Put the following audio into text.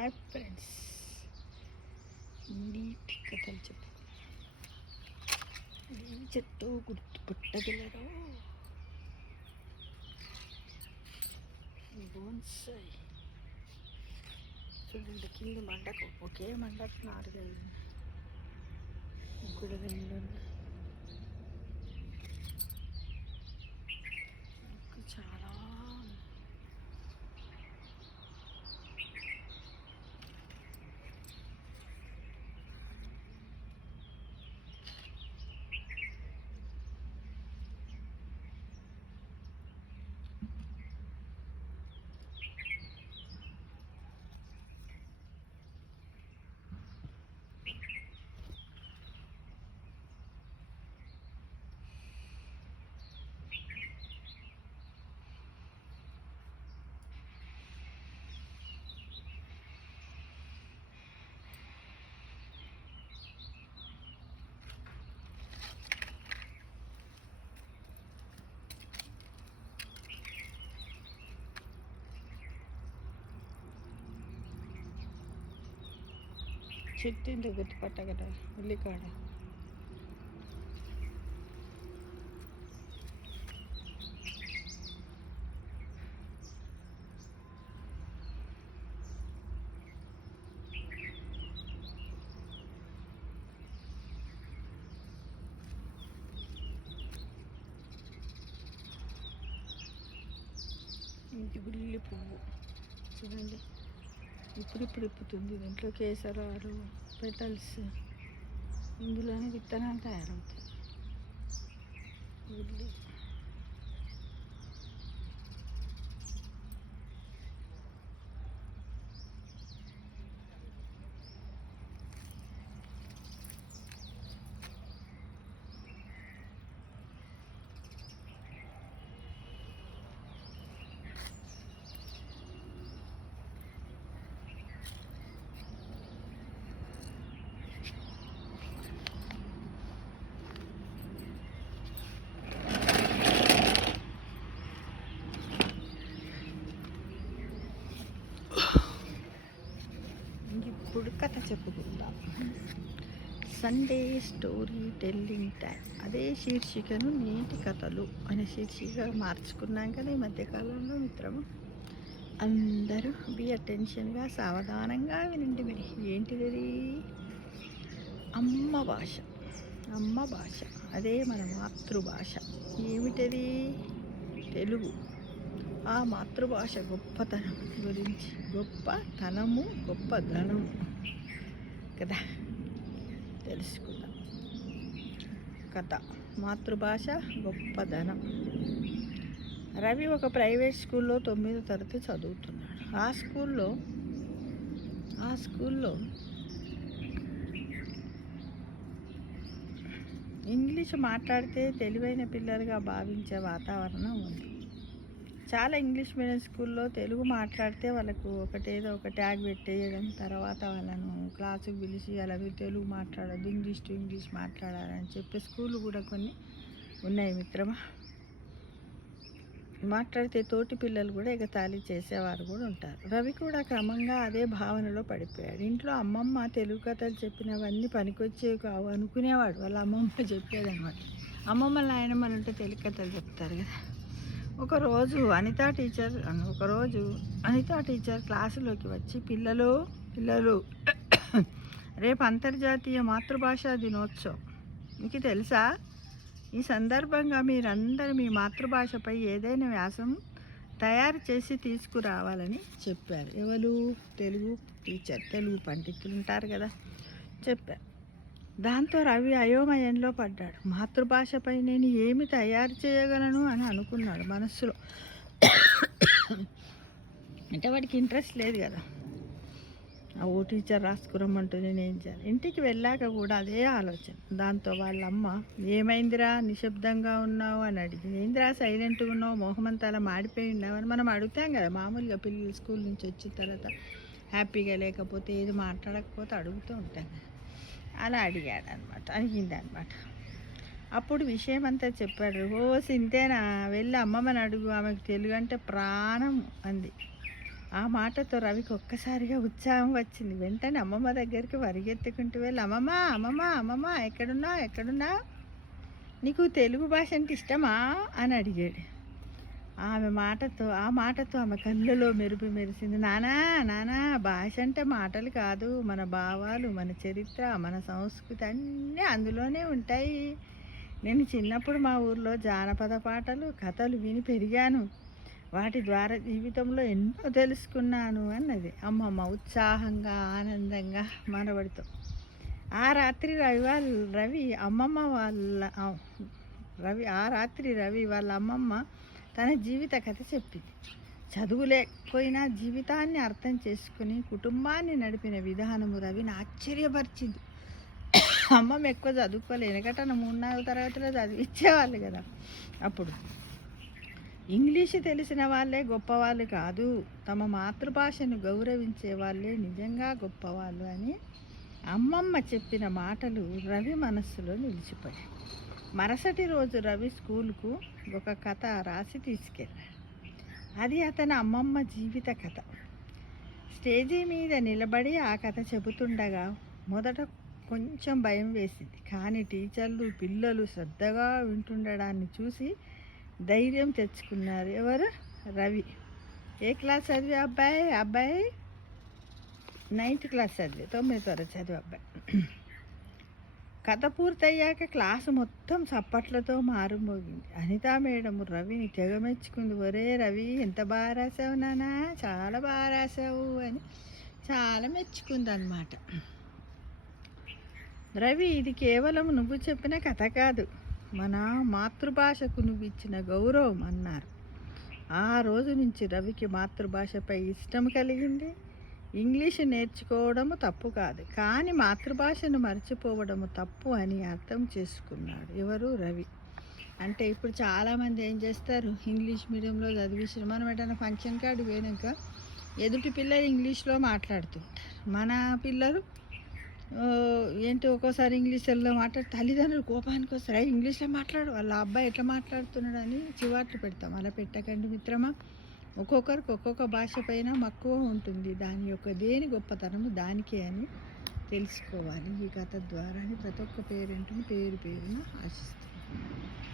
Hi friends, నీటి కథలు చెప్పు. ఈ చెట్టు గుర్తుపట్టగలరా? బోన్సాయి చూడండి, కింద మండకు ఒకే మండకు 4 ఇంకోటి 2 చాలా. చెట్టు ఎందుకు గుర్తుపట్టగలరా? ఉల్లికాడ. ఇంటి గుల్లి పువ్వు చూడండి, ఇప్పుడు ఇప్పుతుంది. దీంట్లో కేసరాలు, పెటల్స్, ఇందులోనే విత్తనాలు తయారవుతాయి. గుల్లి ఇప్పుడు కథ చెప్పుకుందాం. Sunday story telling time. అదే శీర్షికను నీటి కథలు అనే శీర్షికగా మార్చుకున్నాం కదా ఈ మధ్యకాలంలో మిత్రము. అందరూ బి అటెన్షన్గా సావధానంగా వినండి. మరి ఏంటిది? అమ్మ భాష. అమ్మ భాష అదే మన మాతృభాష. ఏమిటది? తెలుగు. ఆ మాతృభాష గొప్పతనం గురించి, గొప్పతనము, గొప్పదనము కదా తెలుసుకుందాం. కథ మాతృభాష గొప్పదనం. రవి ఒక ప్రైవేట్ స్కూల్లో 9వ తరగతి చదువుతున్నాడు. ఆ స్కూల్లో ఇంగ్లీష్ మాట్లాడితే తెలివైన పిల్లలుగా భావించే వాతావరణం ఉంది. చాలా ఇంగ్లీష్ మీడియం స్కూల్లో తెలుగు మాట్లాడితే వాళ్ళకు ఒకటేదో ఒక ట్యాగ్ పెట్టేయడం, తర్వాత వాళ్ళను క్లాసుకు పిలిచి అలా తెలుగు మాట్లాడద్దు, ఇంగ్లీష్ టు ఇంగ్లీష్ మాట్లాడాలని చెప్పే స్కూళ్ళు కూడా కొన్ని ఉన్నాయి మిత్రమా. మాట్లాడితే తోటి పిల్లలు కూడా ఎగతాళి చేసేవారు కూడా ఉంటారు. రవి కూడా క్రమంగా అదే భావనలో పడిపోయాడు. ఇంట్లో అమ్మమ్మ తెలుగు కథలు చెప్పినవన్నీ పనికొచ్చేవి కావు అనుకునేవాడు. వాళ్ళ అమ్మమ్మ చెప్పేదన్నమాట. అమ్మమ్మ నాయనమ్మలు అంటే తెలుగు కథలు చెప్తారు కదా. ఒకరోజు అనితా టీచర్ క్లాసులోకి వచ్చి, పిల్లలు రేపు అంతర్జాతీయ మాతృభాషా దినోత్సవం, మీకు తెలుసా? ఈ సందర్భంగా మీరందరూ మీ మాతృభాషపై ఏదైనా వ్యాసం తయారు చేసి తీసుకురావాలని చెప్పారు. ఎవరు? తెలుగు టీచర్, తెలుగు పండితులు ఉంటారు కదా, చెప్పారు. దాంతో రవి అయోమయంలో పడ్డాడు. మాతృభాషపై నేను ఏమి తయారు చేయగలను అని అనుకున్నాడు మనస్సులో. అంటే వాడికి ఇంట్రెస్ట్ లేదు కదా. ఓ టీచర్ రాసుకురమ్మంటూ నేను ఏం చేయాలి? ఇంటికి వెళ్ళాక కూడా అదే ఆలోచన. దాంతో వాళ్ళమ్మ, ఏమైందిరా నిశ్శబ్దంగా ఉన్నావు అని అడిగింది. ఏందిరా సైలెంట్గా ఉన్నావు, మొహమంతా అలా మాడిపోయి ఉన్నావు అని మనం అడుగుతాం కదా మామూలుగా. పిల్లలు స్కూల్ నుంచి వచ్చిన తర్వాత హ్యాపీగా లేకపోతే, ఏది మాట్లాడకపోతే అడుగుతూ ఉంటాం కదా. అలా అడిగిందనమాట. అప్పుడు విషయం అంతా చెప్పాడు. ఓ సింతేనా, వెళ్ళి అమ్మమ్మని అడుగు, ఆమెకు తెలుగు అంటే ప్రాణం అంది. ఆ మాటతో రవికి ఒక్కసారిగా ఉత్సాహం వచ్చింది. వెంటనే అమ్మమ్మ దగ్గరికి పరిగెత్తుకుంటూ వెళ్ళి, అమ్మమ్మ అమ్మమ్మ అమ్మమ్మ ఎక్కడున్నావు ఎక్కడున్నావు, నీకు తెలుగు భాష అంటే ఇష్టమా అని అడిగాడు. ఆ మాటతో ఆమె కళ్ళలో మెరుపు మెరిసింది. నానా నానా, భాష అంటే మాటలు కాదు, మన భావాలు, మన చరిత్ర, మన సంస్కృతి అన్నీ అందులోనే ఉంటాయి. నేను చిన్నప్పుడు మా ఊర్లో జానపద పాటలు, కథలు విని పెరిగాను. వాటి ద్వారా జీవితంలో ఎన్నో తెలుసుకున్నాను అన్నది అమ్మమ్మ ఉత్సాహంగా, ఆనందంగా మనవడితో. ఆ రాత్రి రవి వాళ్ళ అమ్మమ్మ తన జీవిత కథ చెప్పింది. చదువు లేకపోయినా జీవితాన్ని అర్థం చేసుకుని కుటుంబాన్ని నడిపిన విధానము రవిని ఆశ్చర్యపరిచింది. అమ్మమ్మ ఎక్కువ చదువుకోలే, ఎందుకంటే 3-4 తరగతిలో చదివించేవాళ్ళు కదా. అప్పుడు ఇంగ్లీషు తెలిసిన వాళ్ళే గొప్పవాళ్ళు కాదు, తమ మాతృభాషను గౌరవించే వాళ్ళే నిజంగా గొప్పవాళ్ళు అని అమ్మమ్మ చెప్పిన మాటలు రవి మనస్సులో నిలిచిపోయాయి. మరుసటి రోజు రవి స్కూల్కు ఒక కథ రాసి తీసుకెళ్ళాడు. అది అతని అమ్మమ్మ జీవిత కథ. స్టేజీ మీద నిలబడి ఆ కథ చెబుతుండగా మొదట కొంచెం భయం వేసింది. కానీ టీచర్లు, పిల్లలు శ్రద్ధగా వింటుండడాన్ని చూసి ధైర్యం తెచ్చుకున్నారు. ఎవరు? రవి. ఏ క్లాస్ చదివే అబ్బాయి? అబ్బాయి 9th క్లాస్ చదివే, 9వ తరగతి చదివే అబ్బాయి. కథ పూర్తయ్యాక క్లాసు మొత్తం చప్పట్లతో మారుమోగింది. అనితా మేడం రవిని తెగ మెచ్చుకుంది. ఒరే రవి, ఎంత బాగా రాసావు నానా, చాలా బాగా రాసావు అని చాలా మెచ్చుకుంది అన్నమాట. రవి, ఇది కేవలం నువ్వు చెప్పిన కథ కాదు, మన మాతృభాషకు నువ్వు ఇచ్చిన గౌరవం అన్నారు. ఆ రోజు నుంచి రవికి మాతృభాషపై ఇష్టం కలిగింది. ఇంగ్లీషు నేర్చుకోవడము తప్పు కాదు, కానీ మాతృభాషను మర్చిపోవడము తప్పు అని అర్థం చేసుకున్నాడు. ఎవరు? రవి. అంటే ఇప్పుడు చాలామంది ఏం చేస్తారు, ఇంగ్లీష్ మీడియంలో చదివించారు. మనం ఎటైనా ఫంక్షన్ కార్డు పోయినాక ఎదుటి పిల్లలు ఇంగ్లీష్లో మాట్లాడుతుంటారు. మన పిల్లలు ఏంటి ఒక్కోసారి ఇంగ్లీష్లో తల్లిదండ్రులు కోపానికి వస్తారు, ఇంగ్లీష్లో మాట్లాడు, వాళ్ళ అబ్బాయి ఎట్లా మాట్లాడుతున్నాడు అని చివాట్లు పెడతాం. అలా పెట్టకండి మిత్రమా. ఒక్కొక్కరికి ఒక్కొక్క భాష పైన మక్కువ ఉంటుంది. దాని యొక్క దేని గొప్పతనము దానికే అని తెలుసుకోవాలి. ఈ కథ ద్వారా ప్రతి ఒక్క పేరెంట్ని పేరున ఆశిస్తున్నాను.